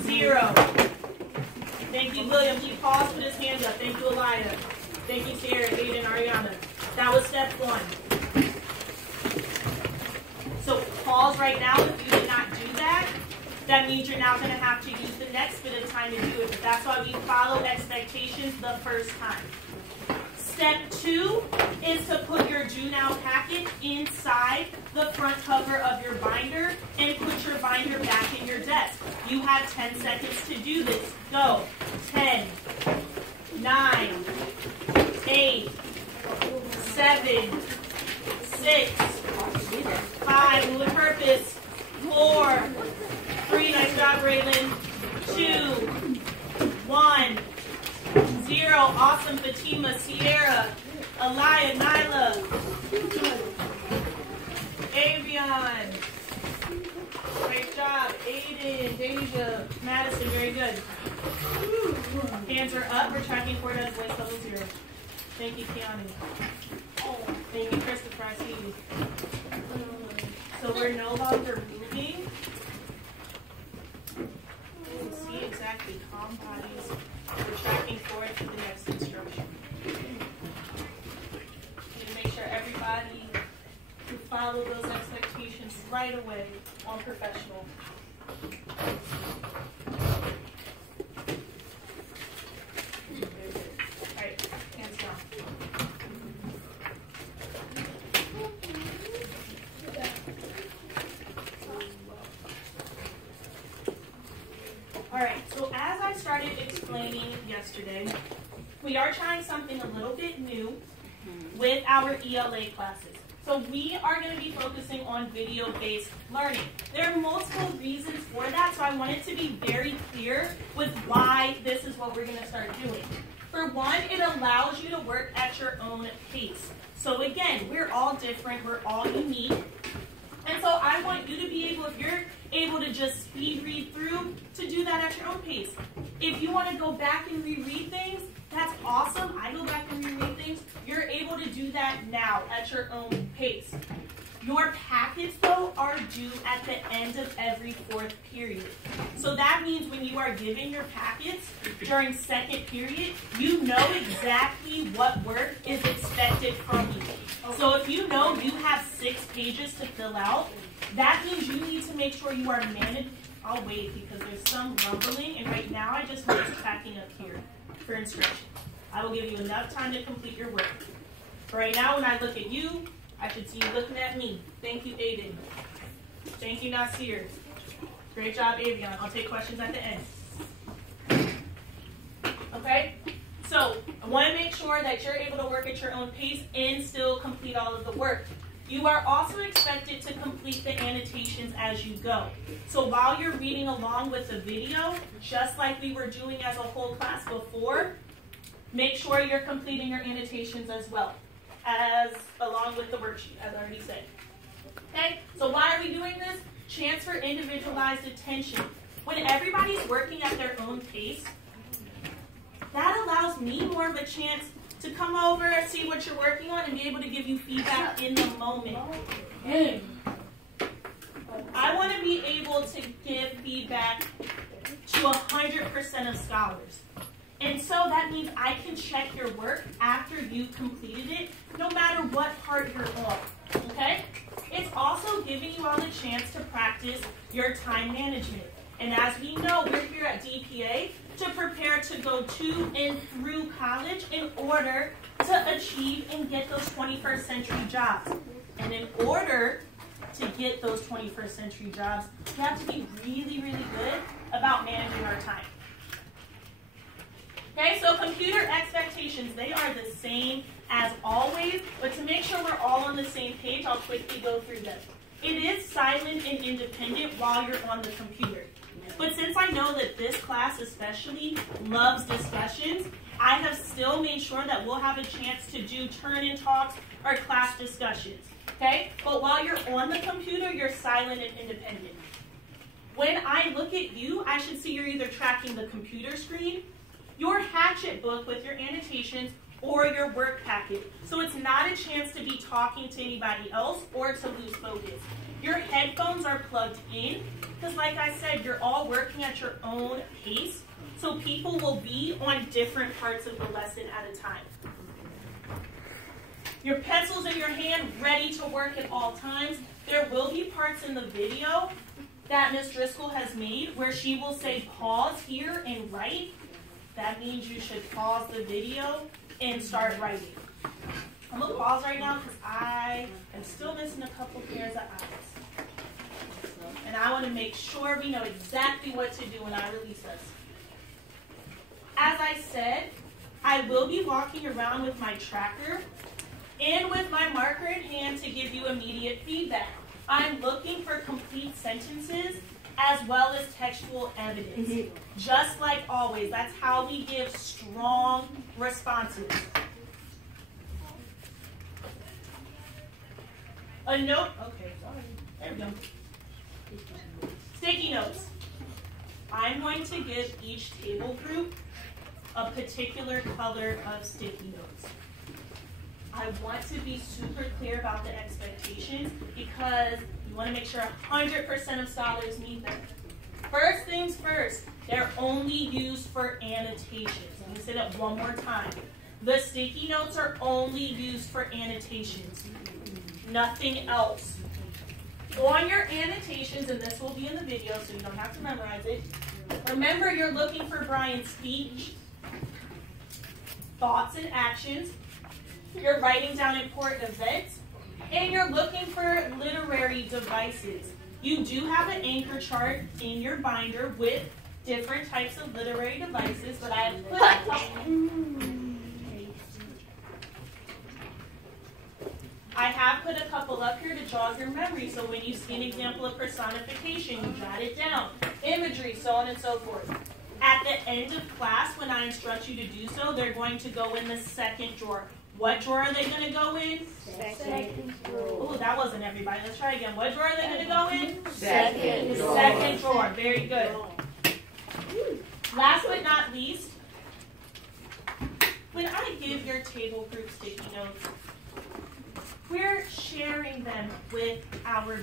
0. Thank you, William. He paused, put his hands up. Thank you, Elia. Thank you, Sarah, Aiden, Ariana. That was step 1. So pause right now. If you did not do that, that means you're now going to have to use the next bit of time to do it. But that's why we follow expectations the first time. Step 2 is to put your Do Now packet inside the front cover of your binder and put your binder back in your desk. You have 10 seconds to do this. Go. 10, 9, 8, 7, 6, 5, move with purpose, 4, 3, nice job, Raylan, 2, 1, 0, awesome, Fatima, Sierra, Elia, Nyla, Avion, great job, Aiden, Deja, Madison, very good. Hands are up, we're tracking forward as voice level 0. Thank you, Keanu. Thank you, Christopher, I see you. So we're no longer moving. You can see exactly calm bodies. We're tracking forward to the next instruction. Need to make sure everybody who follow those expectations right away on professional. Very good. All right, hands down. All right, so as I started explaining yesterday, we are trying something a little bit new with our ELA classes. So we are going to be focusing on video-based learning. There are multiple reasons for that, so I wanted to be very clear with why this is what we're going to start doing. For one, it allows you to work at your own pace. So again, we're all different, we're all unique. And so I want you to be able, if you're able to just speed read through, to do that at your own pace. If you want to go back and reread things, that's awesome. I go back and reread things. You're able to do that now at your own pace. Your packets, though, are due at the end of every 4th period. So that means when you are giving your packets during 2nd period, you know exactly what work is expected from you. So if you know you have 6 pages to fill out, that means you need to make sure you are managed. I'll wait because there's some rumbling, and right now I just want you packing up here for instruction. I will give you enough time to complete your work. But right now, when I look at you, I should see you looking at me. Thank you, Aiden. Thank you, Nasir. Great job, Avion. I'll take questions at the end. Okay? So, I want to make sure that you're able to work at your own pace and still complete all of the work. You are also expected to complete the annotations as you go. So while you're reading along with the video, just like we were doing as a whole class before, make sure you're completing your annotations as well, along with the worksheet, as I already said. Okay, so why are we doing this? Chance for individualized attention. When everybody's working at their own pace, that allows me more of a chance to come over and see what you're working on and be able to give you feedback in the moment. Okay. I want to be able to give feedback to 100% of scholars. And so that means I can check your work after you've completed it, no matter what part you're on. Okay? It's also giving you all the chance to practice your time management. And as we know, we're here at DPA to prepare to go to and through college in order to achieve and get those 21st century jobs. And in order to get those 21st century jobs, we have to be really, really good about managing our time. Okay, so computer expectations, they are the same as always, but to make sure we're all on the same page, I'll quickly go through them. It is silent and independent while you're on the computer. But since I know that this class especially loves discussions, I have still made sure that we'll have a chance to do turn-in talks or class discussions, okay? But while you're on the computer, you're silent and independent. When I look at you, I should see you're either tracking the computer screen, your Hatchet book with your annotations, or your work packet. So it's not a chance to be talking to anybody else or to lose focus. Your headphones are plugged in because, like I said, you're all working at your own pace. So people will be on different parts of the lesson at a time. Your pencils in your hand, ready to work at all times. There will be parts in the video that Ms. Driscoll has made where she will say pause here and write. That means you should pause the video and start writing. I'm going to pause right now because I am still missing a couple pairs of eyes. And I want to make sure we know exactly what to do when I release this. As I said, I will be walking around with my tracker and with my marker in hand to give you immediate feedback. I'm looking for complete sentences as well as textual evidence. Just like always, that's how we give strong responses. A note, okay, sorry, there we go. Sticky notes. I'm going to give each table group a particular color of sticky notes. I want to be super clear about the expectations because you want to make sure 100% of scholars meet them. First things first, they're only used for annotations. Let me say that one more time. The sticky notes are only used for annotations, nothing else. On your annotations, and this will be in the video so you don't have to memorize it, remember you're looking for Brian's speech, thoughts and actions, you're writing down important events, and you're looking for literary devices. You do have an anchor chart in your binder with different types of literary devices, but I have put a couple. I have put a couple up here to jog your memory, so when you see an example of personification, you jot it down. Imagery, so on and so forth. At the end of class, when I instruct you to do so, they're going to go in the second drawer. What drawer are they going to go in? Second drawer. Oh, that wasn't everybody. Let's try again. What drawer are they going to go in? Second drawer. Second drawer. Very good. Last but not least, when I give your table group sticky notes, we're sharing them with our